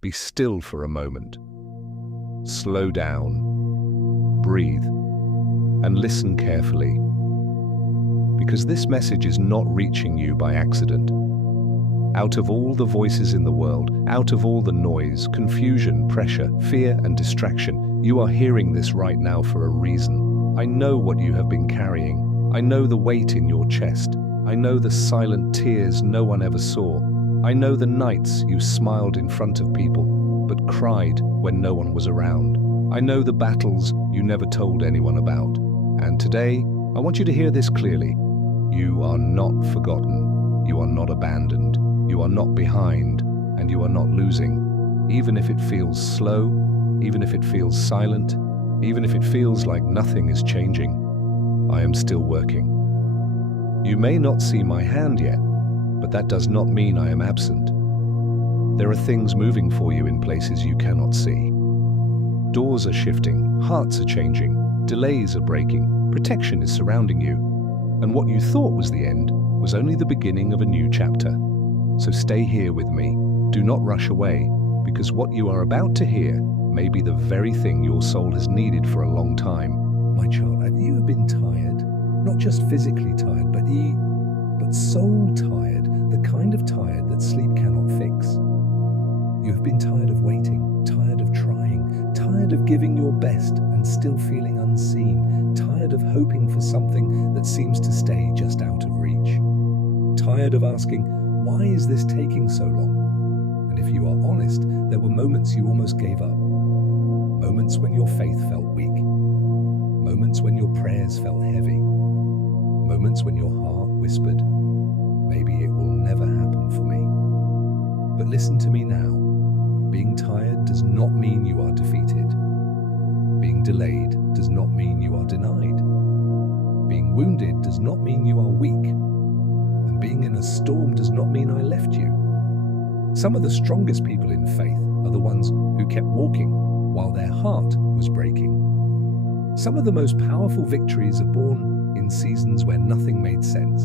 Be still for a moment. Slow down, breathe, and listen carefully. Because this message is not reaching you by accident. Out of all the voices in the world, out of all the noise, confusion, pressure, fear, and distraction, you are hearing this right now for a reason. I know what you have been carrying. I know the weight in your chest. I know the silent tears no one ever saw. I know the nights you smiled in front of people, but cried when no one was around. I know the battles you never told anyone about. And today, I want you to hear this clearly. You are not forgotten. You are not abandoned. You are not behind, and you are not losing. Even if it feels slow, even if it feels silent, even if it feels like nothing is changing, I am still working. You may not see my hand yet, but that does not mean I am absent. There are things moving for you in places you cannot see. Doors are shifting, hearts are changing, delays are breaking, protection is surrounding you. And what you thought was the end was only the beginning of a new chapter. So stay here with me. Do not rush away, because what you are about to hear may be the very thing your soul has needed for a long time. My child, have you been tired? Not just physically tired, but soul tired, the kind of tired that sleep cannot fix. You have been tired of waiting, tired of trying, tired of giving your best and still feeling unseen, tired of hoping for something that seems to stay just out of reach. Tired of asking, why is this taking so long? And if you are honest, there were moments you almost gave up. Moments when your faith felt weak. Moments when your prayers felt heavy. Moments when your heart whispered, maybe it will never happen for me. But listen to me now. Being tired does not mean you are defeated. Being delayed does not mean you are denied. Being wounded does not mean you are weak. And being in a storm does not mean I left you. Some of the strongest people in faith are the ones who kept walking while their heart was breaking. Some of the most powerful victories are born in seasons where nothing made sense.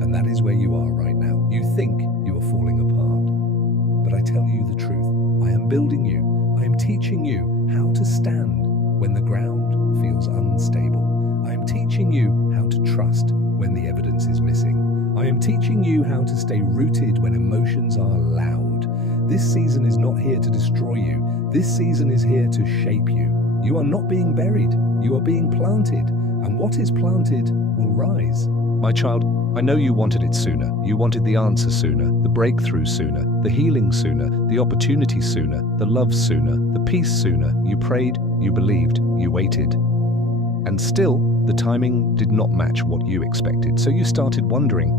And that is where you are right now. You think you are falling apart. But I tell you the truth. I am building you. I am teaching you how to stand when the ground feels unstable. I am teaching you how to trust when the evidence is missing. I am teaching you how to stay rooted when emotions are loud. This season is not here to destroy you. This season is here to shape you. You are not being buried. You are being planted. And what is planted will rise. My child, I know you wanted it sooner. You wanted the answer sooner, the breakthrough sooner, the healing sooner, the opportunity sooner, the love sooner, the peace sooner. You prayed, you believed, you waited. And still, the timing did not match what you expected. So you started wondering,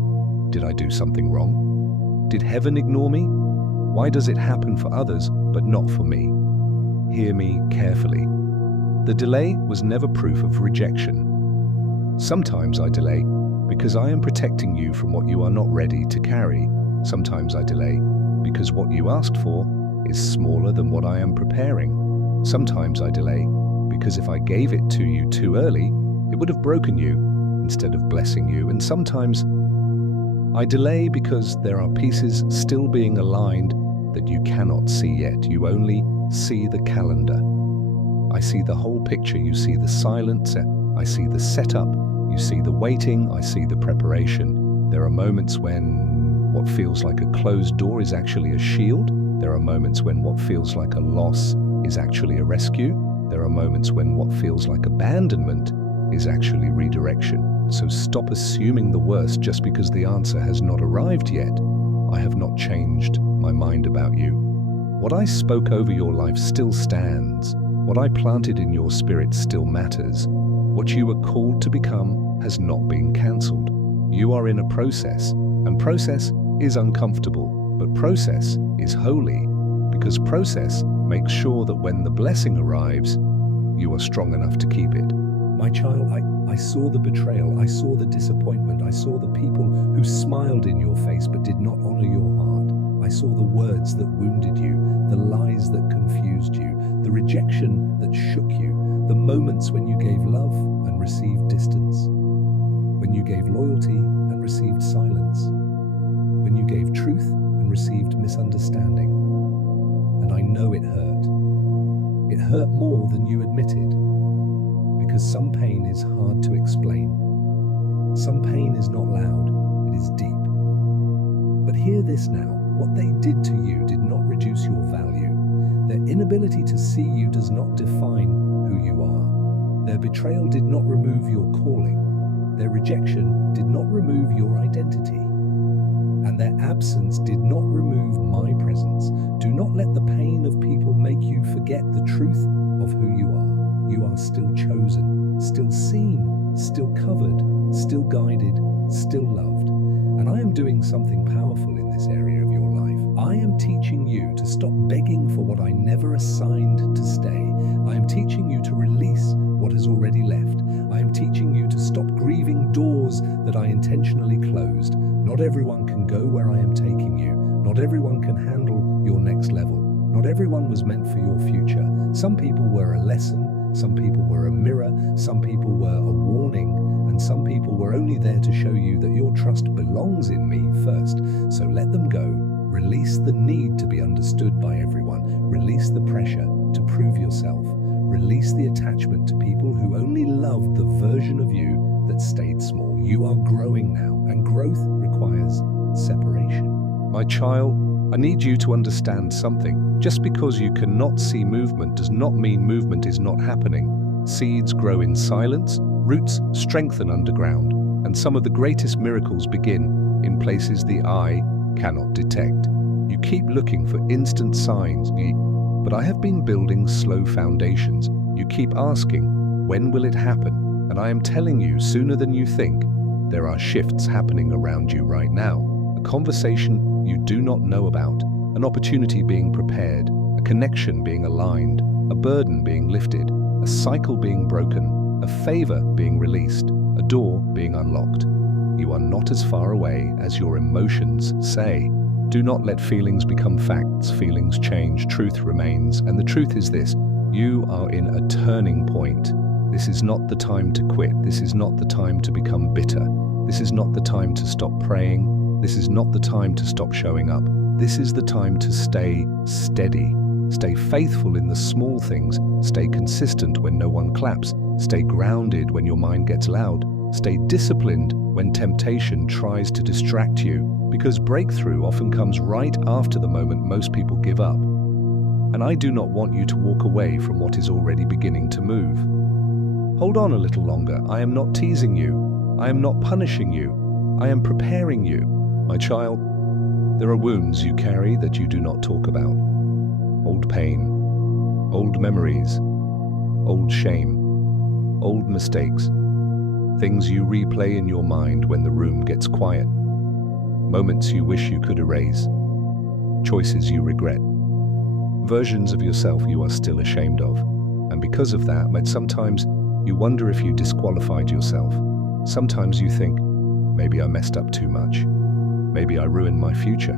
did I do something wrong? Did heaven ignore me? Why does it happen for others, but not for me? Hear me carefully. The delay was never proof of rejection. Sometimes I delay because I am protecting you from what you are not ready to carry. Sometimes I delay because what you asked for is smaller than what I am preparing. Sometimes I delay because if I gave it to you too early, it would have broken you instead of blessing you. And sometimes I delay because there are pieces still being aligned that you cannot see yet. You only see the calendar. I see the whole picture. You see the silence. I see the setup. You see the waiting. I see the preparation. There are moments when what feels like a closed door is actually a shield. There are moments when what feels like a loss is actually a rescue. There are moments when what feels like abandonment is actually redirection. So stop assuming the worst just because the answer has not arrived yet. I have not changed my mind about you. What I spoke over your life still stands. What I planted in your spirit still matters. What you were called to become has not been cancelled. You are in a process, and process is uncomfortable, but process is holy, because process makes sure that when the blessing arrives, you are strong enough to keep it. My child, I saw the betrayal, I saw the disappointment, I saw the people who smiled in your face but did not honor your heart. I saw the words that wounded you, the lies that confused you, the rejection that shook you, the moments when you gave love and received distance, when you gave loyalty and received silence, when you gave truth and received misunderstanding. know it hurt. It hurt more than you admitted, because some pain is hard to explain. Some pain is not loud, it is deep. But hear this now, what they did to you did not reduce your value. Their inability to see you does not define who you are. Their betrayal did not remove your calling. Their rejection did not remove your identity. And their absence did not remove my presence. Do not let the pain of people make you forget the truth of who you are. You are still chosen, still seen, still covered, still guided, still loved. And I am doing something powerful in this area of your life. I am teaching you to stop begging for what I never assigned to stay. I am teaching you to release what has already left. I am teaching you to stop grieving doors that I intentionally closed. Not everyone can go where I am taking you. Not everyone can handle your next level. Not everyone was meant for your future. Some people were a lesson, some people were a mirror, some people were a warning, and some people were only there to show you that your trust belongs in me first. So let them go. Release the need to be understood by everyone. Release the pressure to prove yourself. Release the attachment to people who only loved the version of you that stayed small. You are growing now, and growth requires separation. My child, I need you to understand something. Just because you cannot see movement does not mean movement is not happening. Seeds grow in silence, roots strengthen underground, and some of the greatest miracles begin in places the eye cannot detect. You keep looking for instant signs, but I have been building slow foundations. You keep asking, when will it happen? And I am telling you, sooner than you think. There are shifts happening around you right now. A conversation you do not know about, an opportunity being prepared, a connection being aligned, a burden being lifted, a cycle being broken, a favor being released, a door being unlocked. You are not as far away as your emotions say. Do not let feelings become facts. Feelings change, truth remains, and the truth is this: you are in a turning point. This is not the time to quit. This is not the time to become bitter. This is not the time to stop praying. This is not the time to stop showing up. This is the time to stay steady. Stay faithful in the small things. Stay consistent when no one claps. Stay grounded when your mind gets loud. Stay disciplined when temptation tries to distract you, because breakthrough often comes right after the moment most people give up. And I do not want you to walk away from what is already beginning to move. Hold on a little longer. I am not teasing you. I am not punishing you. I am preparing you. My child, there are wounds you carry that you do not talk about. Old pain, old memories, old shame, old mistakes, things you replay in your mind when the room gets quiet, moments you wish you could erase, choices you regret, versions of yourself you are still ashamed of. And because of that, sometimes you wonder if you disqualified yourself. Sometimes you think, maybe I messed up too much. Maybe I ruined my future.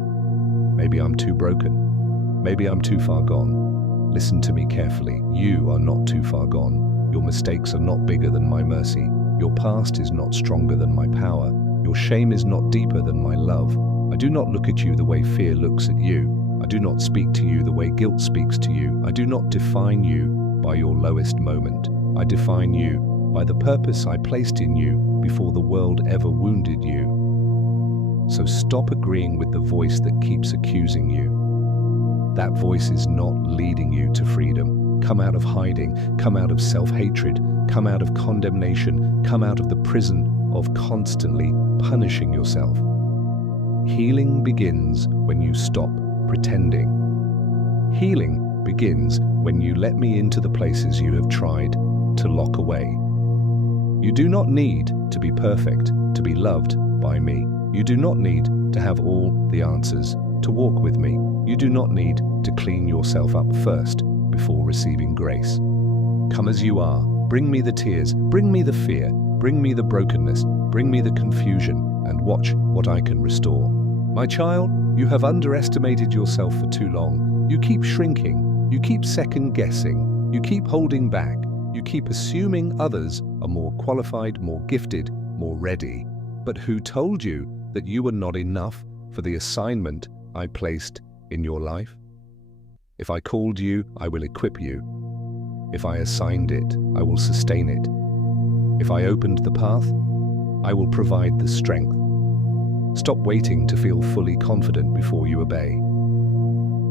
Maybe I'm too broken. Maybe I'm too far gone. Listen to me carefully. You are not too far gone. Your mistakes are not bigger than my mercy. Your past is not stronger than my power. Your shame is not deeper than my love. I do not look at you the way fear looks at you. I do not speak to you the way guilt speaks to you. I do not define you by your lowest moment. I define you by the purpose I placed in you before the world ever wounded you. So stop agreeing with the voice that keeps accusing you. That voice is not leading you to freedom. Come out of hiding, come out of self-hatred, come out of condemnation, come out of the prison of constantly punishing yourself. Healing begins when you stop pretending. Healing begins when you let me into the places you have tried to lock away. You do not need to be perfect to be loved by me. You do not need to have all the answers to walk with me. You do not need to clean yourself up first before receiving grace. Come as you are. Bring me the tears. Bring me the fear. Bring me the brokenness. Bring me the confusion, and watch what I can restore. My child, you have underestimated yourself for too long. You keep shrinking. You keep second-guessing. You keep holding back. You keep assuming others are more qualified, more gifted, more ready. But who told you that you were not enough for the assignment I placed in your life? If I called you, I will equip you. If I assigned it, I will sustain it. If I opened the path, I will provide the strength. Stop waiting to feel fully confident before you obey.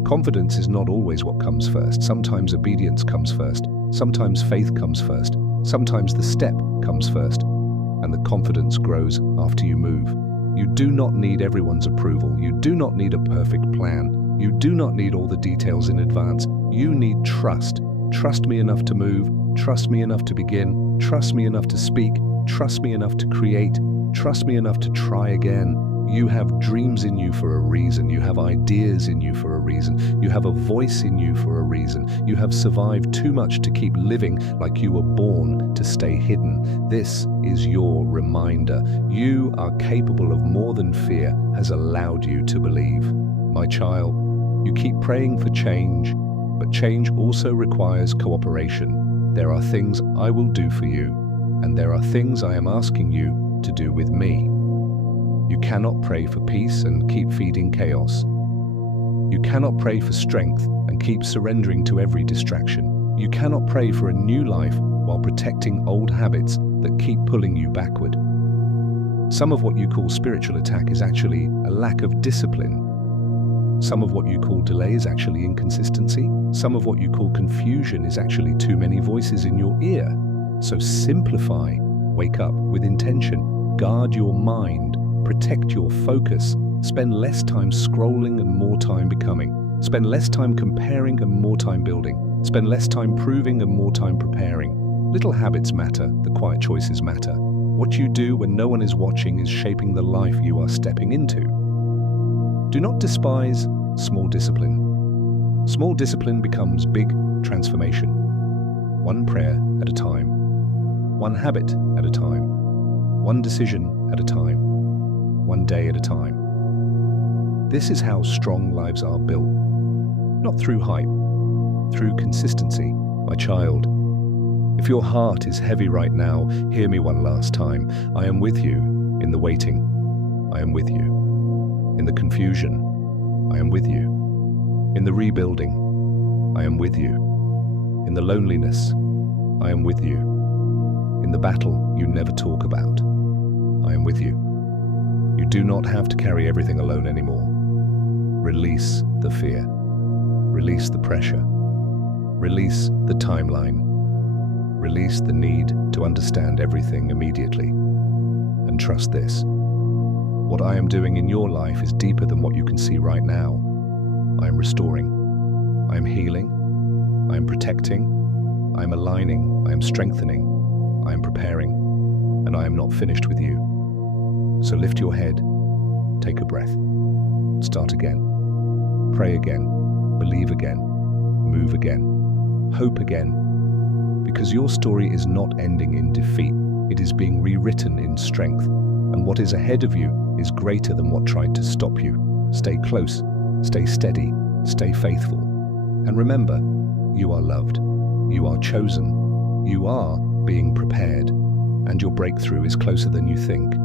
Confidence is not always what comes first. Sometimes obedience comes first. Sometimes faith comes first. Sometimes the step comes first. And the confidence grows after you move. You do not need everyone's approval. You do not need a perfect plan. You do not need all the details in advance. You need trust. Trust me enough to move. Trust me enough to begin. Trust me enough to speak. Trust me enough to create. Trust me enough to try again. You have dreams in you for a reason. You have ideas in you for a reason. You have a voice in you for a reason. You have survived too much to keep living like you were born to stay hidden. This is your reminder. You are capable of more than fear has allowed you to believe. My child, you keep praying for change, but change also requires cooperation. There are things I will do for you, and there are things I am asking you to do with me. You cannot pray for peace and keep feeding chaos. You cannot pray for strength and keep surrendering to every distraction. You cannot pray for a new life while protecting old habits that keep pulling you backward. Some of what you call spiritual attack is actually a lack of discipline. Some of what you call delay is actually inconsistency. Some of what you call confusion is actually too many voices in your ear. So simplify, wake up with intention, guard your mind, protect your focus, spend less time scrolling and more time becoming. Spend less time comparing and more time building. Spend less time proving and more time preparing. Little habits matter, the quiet choices matter. What you do when no one is watching is shaping the life you are stepping into. Do not despise small discipline. Small discipline becomes big transformation. One prayer at a time. One habit at a time. One decision at a time. One day at a time. This is how strong lives are built. Not through hype, through consistency. My child, if your heart is heavy right now, hear me one last time. I am with you in the waiting. I am with you. In the confusion, I am with you. In the rebuilding, I am with you. In the loneliness, I am with you. In the battle you never talk about, I am with you. You do not have to carry everything alone anymore. Release the fear. Release the pressure. Release the timeline. Release the need to understand everything immediately. And trust this. What I am doing in your life is deeper than what you can see right now. I am restoring. I am healing. I am protecting. I am aligning. I am strengthening. I am preparing. And I am not finished with you. So lift your head, take a breath, start again, pray again, believe again, move again, hope again, because your story is not ending in defeat, it is being rewritten in strength, and what is ahead of you is greater than what tried to stop you. Stay close, stay steady, stay faithful, and remember, you are loved, you are chosen, you are being prepared, and your breakthrough is closer than you think.